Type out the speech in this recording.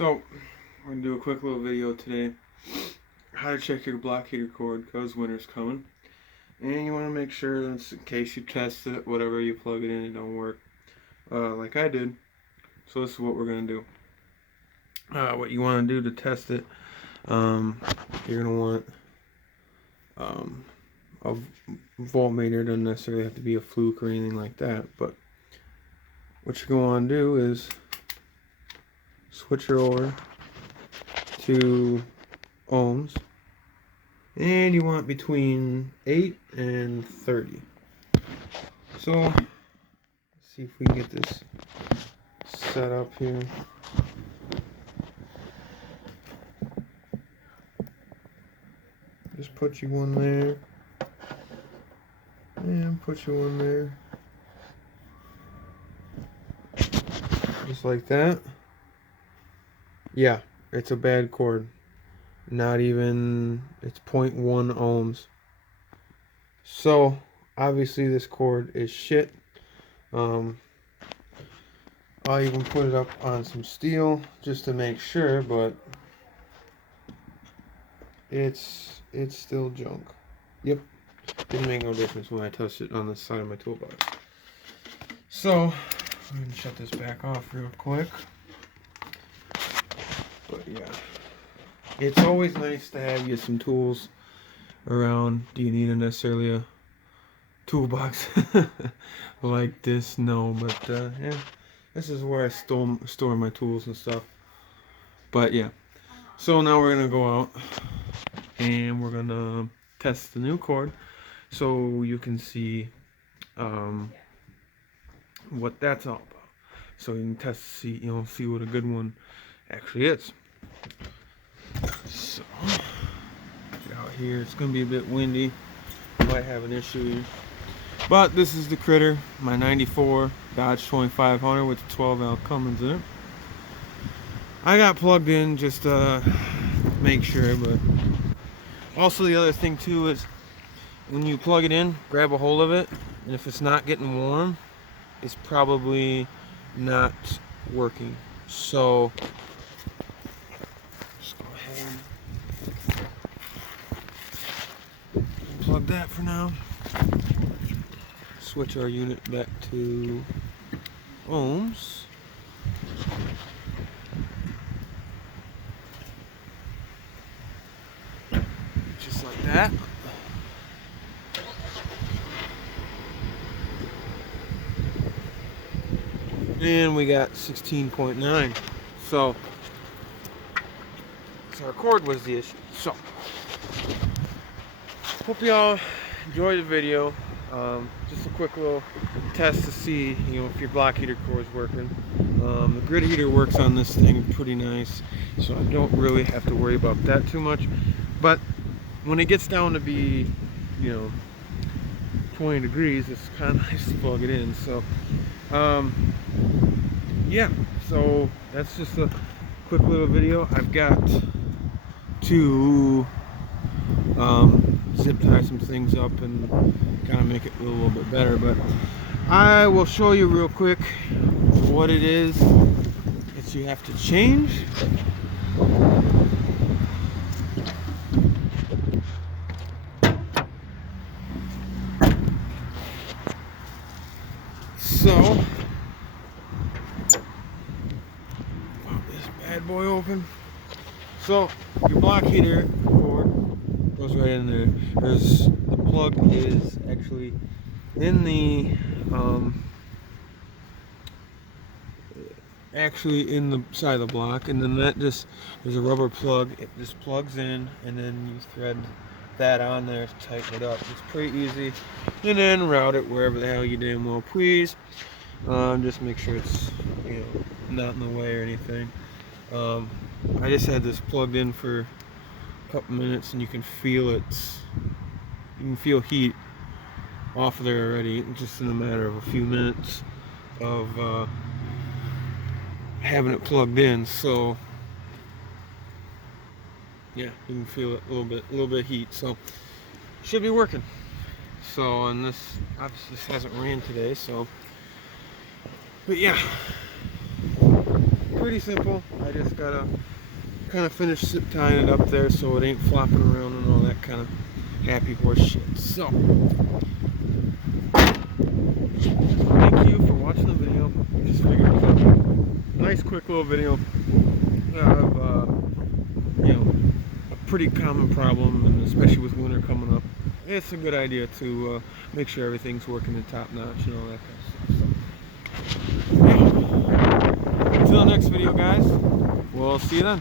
So, we're going to do a quick little video today. How to check your block heater cord because winter's coming. And you want to make sure that in case you test it, whatever you plug it in, it don't work. Like I did. So this is what we're going to do. What you want to do to test it, you're going to want a voltmeter. Doesn't necessarily have to be a fluke or anything like that. But what you're going to want to do is switch her over to ohms, and you want between 8 and 30. So let's see if we can get this set up here. Just put you one there and put you one there, just like that. Yeah, it's a bad cord. Not even, it's 0.1 ohms. So obviously this cord is shit. I'll even put it up on some steel just to make sure, but it's still junk. Yep, didn't make no difference when I touched it on the side of my toolbox. So I'm gonna shut this back off real quick. But yeah, it's always nice to have you some tools around. Do you need necessarily a toolbox like this? No, but yeah, this is where I store my tools and stuff. But yeah, so now we're gonna go out and we're gonna test the new cord so you can see what that's all about. So you can test, see what a good one actually is. So get out here. It's gonna be a bit windy. Might have an issue here. But this is the critter, my 94 Dodge 2500 with the 12 valve Cummins in it. I got plugged in just to make sure, but also the other thing too is when you plug it in, grab a hold of it, and if it's not getting warm, it's probably not working. So just go ahead and plug that for now. Switch our unit back to ohms. Just like that. And we got 16.9. So our cord was the issue. So hope y'all enjoyed the video. Just a quick little test to see, if your block heater cord is working. The grid heater works on this thing pretty nice, so I don't really have to worry about that too much. But when it gets down to be, 20 degrees, it's kind of nice to plug it in. So, yeah. So that's just a quick little video. I've got to zip tie some things up and kind of make it a little bit better, but I will show you real quick what it is that you have to change. So pop this bad boy open. So your block heater cord goes right in there. The plug is actually in the side of the block, and then there's a rubber plug. It just plugs in, and then you thread that on there to tighten it up. It's pretty easy, and then route it wherever the hell you damn well please. Just make sure it's not in the way or anything. I just had this plugged in for a couple minutes, and you can feel it. You can feel heat off of there already, just in a matter of a few minutes of having it plugged in. So yeah, you can feel it a little bit of heat. So should be working. So, and this obviously hasn't rained today, so, but yeah, pretty simple. I just gotta kind of finish tying it up there so it ain't flopping around and all that kind of happy horse shit. So, thank you for watching the video. I just figured it was a nice quick little video of you know, a pretty common problem, and especially with winter coming up, it's a good idea to make sure everything's working at top notch and all that kind of stuff. So, yeah. Until the next video, guys, we'll see you then.